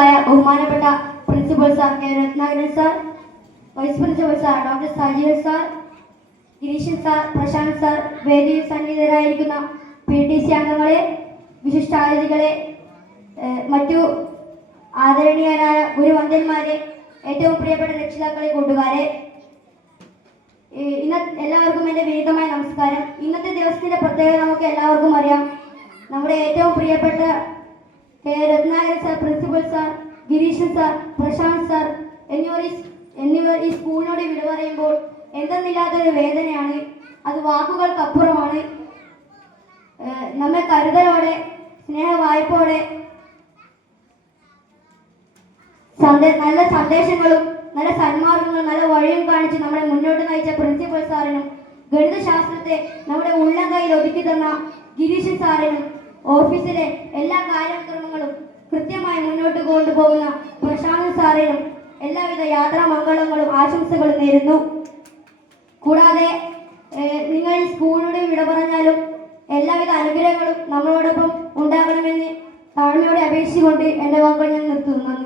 അതിഥികളായ ബഹുമാനപ്പെട്ട principal sir K Ratnakaran sir, vice principal sir doctor Sajeevan sir, Gireeshan sir, Prashanth sir, വേദിയിൽ സന്നിഹിതരായിരിക്കുന്ന PTC അംഗങ്ങളെ, വിശിഷ്ടാതിഥികളെ, മറ്റു ആദരണീയരായ ഗുരുവന്ദ്യന്മാരെ, ഏറ്റവും പ്രിയപ്പെട്ട രക്ഷിതാക്കളെ, കൂട്ടുകാരെ, എല്ലാവർക്കും എൻ്റെ വിനീതമായ നമസ്കാരം. ഇന്നത്തെ ദിവസത്തിന്റെ പ്രത്യേകത നമുക്ക് എല്ലാവർക്കും അറിയാം. നമ്മുടെ ഏറ്റവും പ്രിയപ്പെട്ട K Ratnakaran sir, principal sir, Gireeshan sir, Prashanth sir എന്നിവർ ഈ സ്കൂളിനോട് വിട പറയുമ്പോൾ എന്തെന്നില്ലാത്തൊരു വേദനയാണ്. അത് വാക്കുകൾക്കപ്പുറമാണ്. നമ്മെ കരുതലോടെ, സ്നേഹവായ്പോടെ, നല്ല സന്ദേശങ്ങളും നല്ല സന്മാർഗങ്ങളും നല്ല വഴിയും കാണിച്ച് നമ്മളെ മുന്നോട്ട് നയിച്ച പ്രിൻസിപ്പൽ സാറിനും, ഗണിതശാസ്ത്രത്തെ നമ്മുടെ ഉള്ളം കയ്യിൽ ഒതുക്കി തന്ന ഗിരീഷൻ സാറിനും, ഓഫീസിലെ എല്ലാ കാര്യക്രമങ്ങളും കൃത്യമായി മുന്നോട്ട് കൊണ്ടുപോകുന്ന പ്രശാന്ത് സാറിനും എല്ലാവിധ യാത്രാമംഗളങ്ങളും ആശംസകളും നേരുന്നു. കൂടാതെ നിങ്ങൾ സ്കൂളിനോട് വിട പറഞ്ഞാലും എല്ലാവിധ അനുഗ്രഹങ്ങളും നമ്മളോടൊപ്പം ഉണ്ടാകണമെന്ന് താഴ്മയോടെ അപേക്ഷിച്ചുകൊണ്ട് എൻ്റെ വാക്കുകൾ ഞാൻ നിർത്തുന്നു.